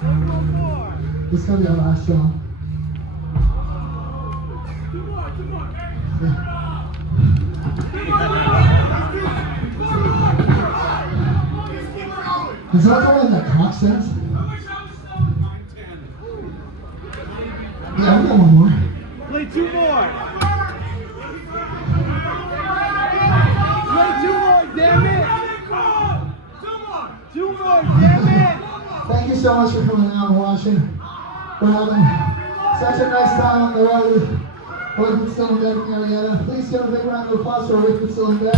This is gonna be our last song. Is that the one that cock says? Yeah, we got one more. Play two more. Play two more, damn it. Two more, damn it. Thank you so much for coming out and watching. We're having such a nice time on the road. We're still in bed in Marietta. Please give a big round of applause for Rick still in bed.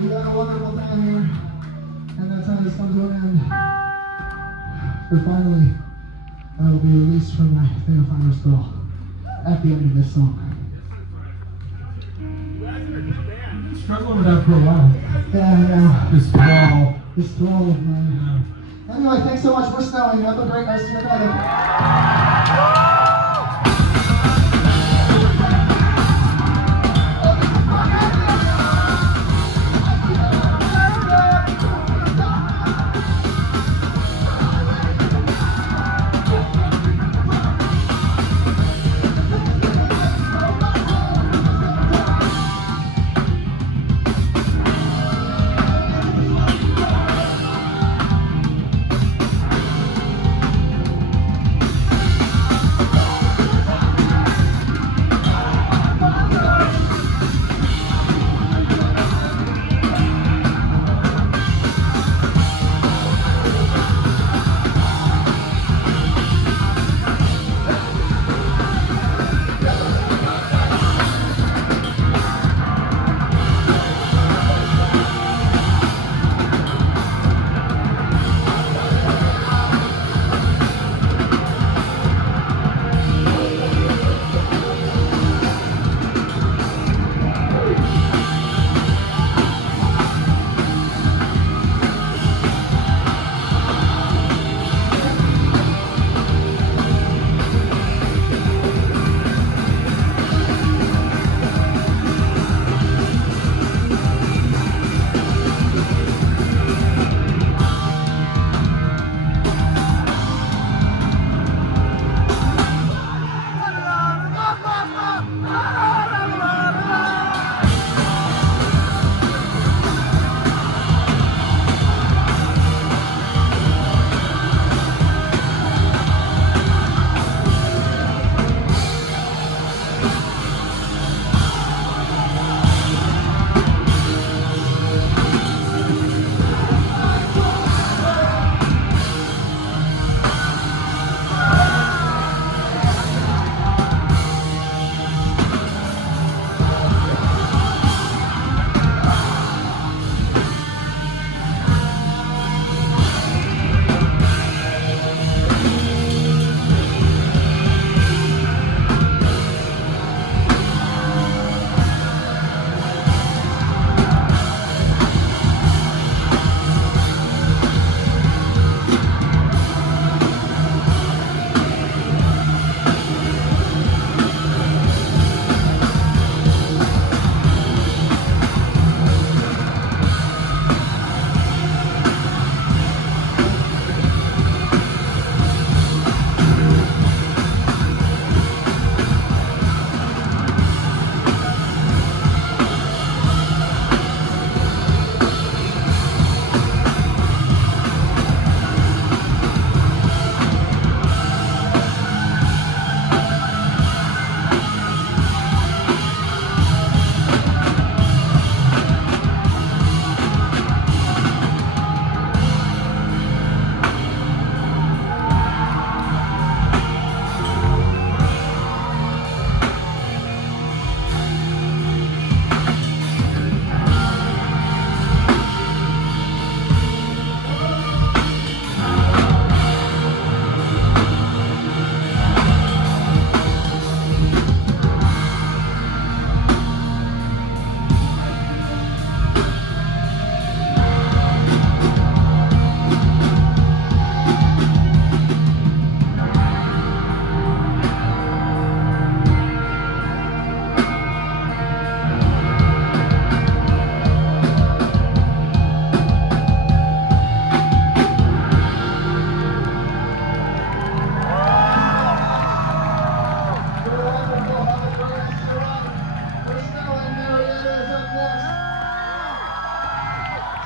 We got a wonderful time here, and that time has come to an end. But finally, I will be released from my fatal final spell at the end of this song. Struggling with that for a while. Yeah, I know. This thrall of mine. Anyway, thanks so much for snowing. Have a great rest of your night.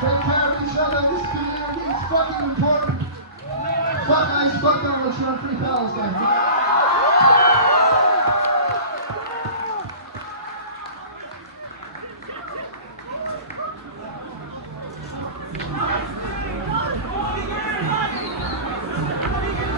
Take care of each other. This community is fucking important. Fuck nice, fuck down, let's run free pals, guys.